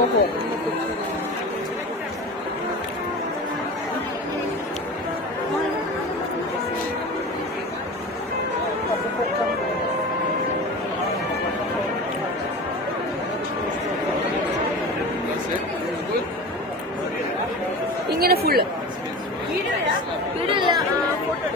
บ6ഇങ്ങനെ full video ഇല്ല photo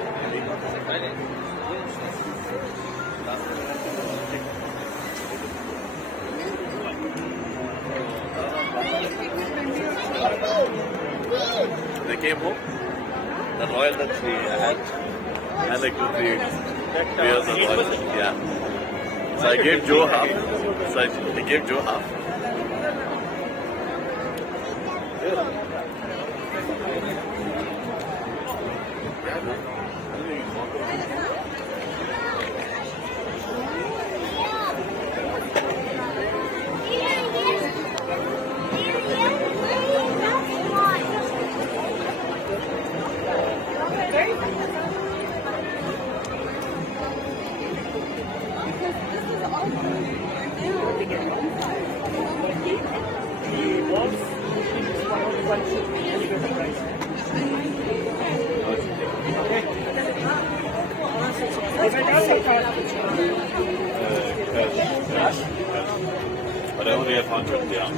They came home. The royal that she had like 2-3 years of royal. Yeah. So I gave Joe half. So I gave Joe half. But I only have 100, yeah.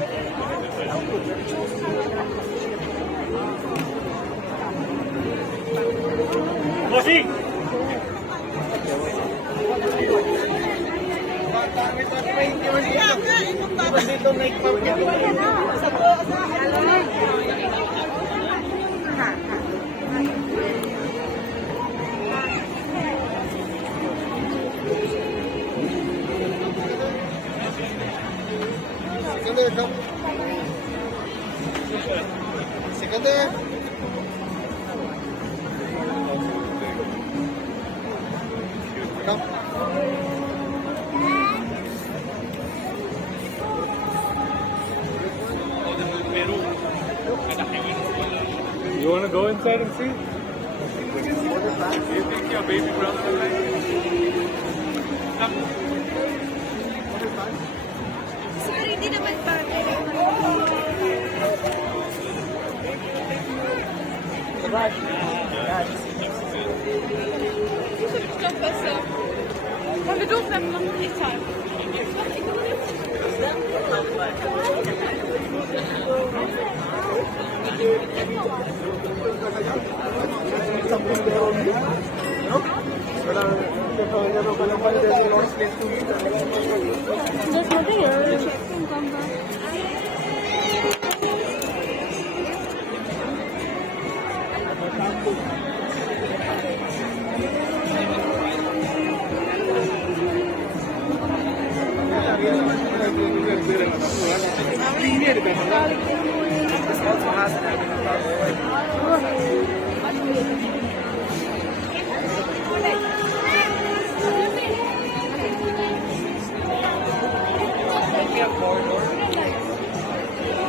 Second. Come. You want to go inside and see? Do you think your baby brother will like it? Sorry, hindi naman bagay. Maar we doen hem nog niet uit.